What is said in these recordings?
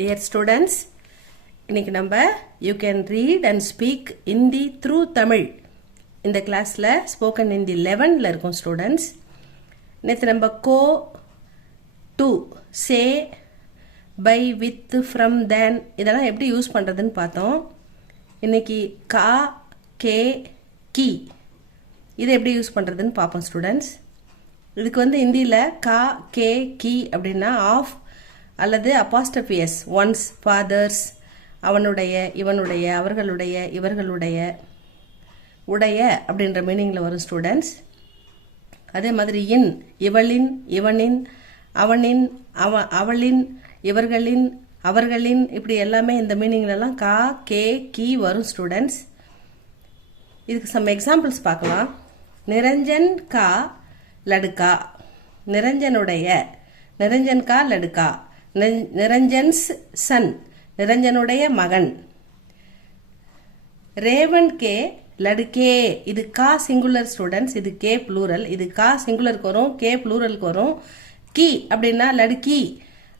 Dear students, இன்னைக்கு நம்ம you can read and speak Hindi through Tamil இந்த கிளாஸ்ல spoken Hindi 11ல இருக்கும் students. நேத்து நம்ம co, to, say, by, with, from, than இதெல்லாம் எப்படி யூஸ் பண்றதுன்னு பார்த்தோம். இன்னைக்கு ka, ke, ki இதை எப்படி யூஸ் பண்றதுன்னு பார்ப்போம் students. இதுக்கு வந்து இந்தியில ka, ke, ki அப்படின்னா ஆஃப் அல்லது apostrophe s once fathers அவனுடைய இவனுடைய அவர்களுடைய இவர்களுடைய உடைய அப்படின்ற மீனிங்ல வரும் ஸ்டூடெண்ட்ஸ். அதே மாதிரி இன் இவளின் இவனின் அவனின் அவளின் இவர்களின் அவர்களின் இப்படி எல்லாமே இந்த மீனிங்ல எல்லாம் கா கே கி வரும் ஸ்டூடெண்ட்ஸ். இதுக்கு சம் எக்ஸாம்பிள்ஸ் பார்க்கலாம். நிரஞ்சன் கா லடுக்கா, நிரஞ்சனுடைய, நிரஞ்சன் கா லடுக்கா, நிரஞ்சன்ஸ் சன், நிரஞ்சனுடைய மகன். ரேவன் கே லடுக்கே, இது கா சிங்குலர் ஸ்டூடெண்ட்ஸ், இது கே ப்ளூரல், இது கா சிங்குலருக்கு வரும், கே ப்ளூரலுக்கு வரும். கி அப்படின்னா லடுக்கி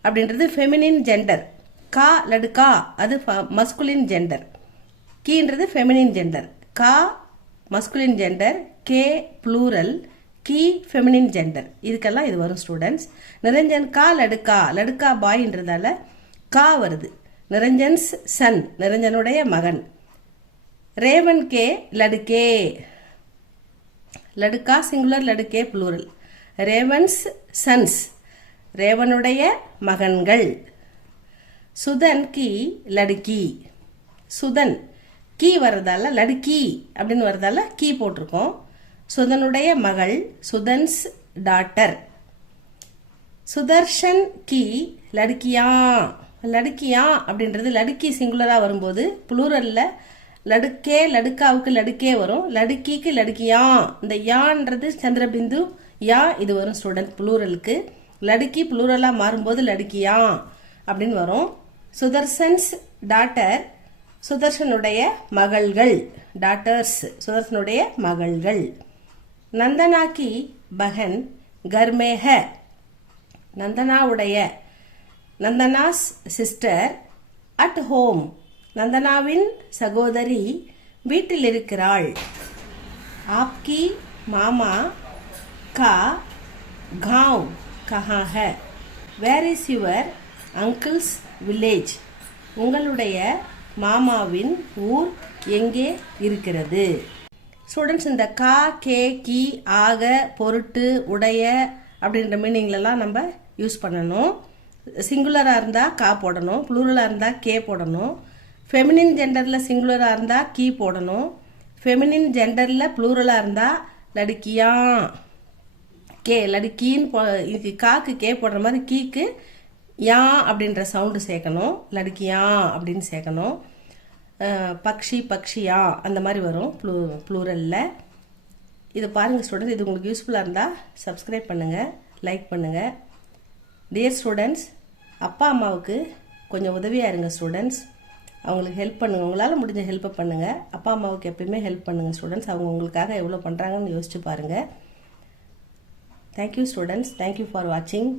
அப்படின்றது ஃபெமினின் ஜெண்டர், கா லடுக்கா அது மஸ்குலின் ஜெண்டர், கீன்றது ஃபெமினின் ஜெண்டர். கா மஸ்குலின் ஜெண்டர், கே ப்ளூரல், கீ ஃபெமினின் ஜெண்டர். இதுக்கெல்லாம் இது வரும் ஸ்டூடெண்ட்ஸ். நிரஞ்சன் கா லடுக்கா, லடுக்கா பாய்ன்றதால கா வருது. நிரஞ்சன்ஸ் சன், நிரஞ்சனுடைய மகன். ரேவன் கே லடுக்கே, லடுக்கா சிங்குலர் லடுக்கே ப்ளூரல். ரேவன்ஸ் சன்ஸ், ரேவனுடைய மகன்கள். சுதன் கி லடுக்கி, சுதன் கீ வர்றதால லடுக்கி அப்படின்னு வர்றதால கீ போட்டிருக்கோம். சுதனுடைய மகள், சுதன்ஸ் டாட்டர். சுதர்ஷன் கி லடுக்கியா, லடுக்கியா அப்படின்றது லடுக்கி சிங்குலரா வரும்போது ப்ளூரல்ல லடுக்கே லடுக்காவுக்கு லடுக்கே வரும், லடுக்கிக்கு லடுக்கியா. இந்த யான்றது சந்திரபிந்து யா இது வரும் ஸ்டூடெண்ட் ப்ளூரலுக்கு. லடுக்கி ப்ளூரலா மாறும்போது லடுக்கியா அப்படின்னு வரும். சுதர்சன்ஸ் டாட்டர், சுதர்சனுடைய மகள்கள், டாட்டர்ஸ் சுதர்சனுடைய மகள்கள். நந்தனா கி பகன் கர்மே ஹை, நந்தனாவுடைய, நந்தனாஸ் சிஸ்டர் அட் ஹோம், நந்தனாவின் சகோதரி வீட்டில் இருக்கிறாள். ஆப்கி மாமா கா காவ் கஹா ஹை, where is your uncle's village, உங்களுடைய மாமாவின் ஊர் எங்கே இருக்கிறது. ஸ்டூடெண்ட்ஸ் இந்த கா கே கி ஆக பொருட்டு உடைய அப்படின்ற மீனிங்லலாம் நம்ம யூஸ் பண்ணணும். சிங்குலராக இருந்தால் கா போடணும், ப்ளூரலாக இருந்தால் கே போடணும். ஃபெமினின் ஜெண்டரில் சிங்குலராக இருந்தால் கீ போடணும். ஃபெமினின் ஜெண்டரில் ப்ளூரலாக இருந்தால் லடுக்கியா கே, லடுக்கின்னு காக்கு கே போடுற மாதிரி கீக்கு யா அப்படின்ற சவுண்டு சேர்க்கணும், லடுக்கியா அப்படின்னு சேர்க்கணும். பக்ஷி பக்ஷியா அந்த மாதிரி வரும் ப்ளூரலில். இது பாருங்கள் ஸ்டூடெண்ட்ஸ், இது உங்களுக்கு யூஸ்ஃபுல்லாக இருந்தால் சப்ஸ்கிரைப் பண்ணுங்கள், லைக் பண்ணுங்கள். டியர் ஸ்டூடெண்ட்ஸ், அப்பா அம்மாவுக்கு கொஞ்சம் உதவியாக இருங்க ஸ்டூடெண்ட்ஸ், அவங்களுக்கு ஹெல்ப் பண்ணுங்கள், உங்களால் முடிஞ்ச ஹெல்ப்பை பண்ணுங்கள். அப்பா அம்மாவுக்கு எப்பயுமே ஹெல்ப் பண்ணுங்கள் ஸ்டூடெண்ட்ஸ், அவங்க உங்களுக்காக எவ்வளோ பண்ணுறாங்கன்னு யோசிச்சு பாருங்கள். தேங்க்யூ ஸ்டூடெண்ட்ஸ், தேங்க்யூ ஃபார் வாட்சிங்.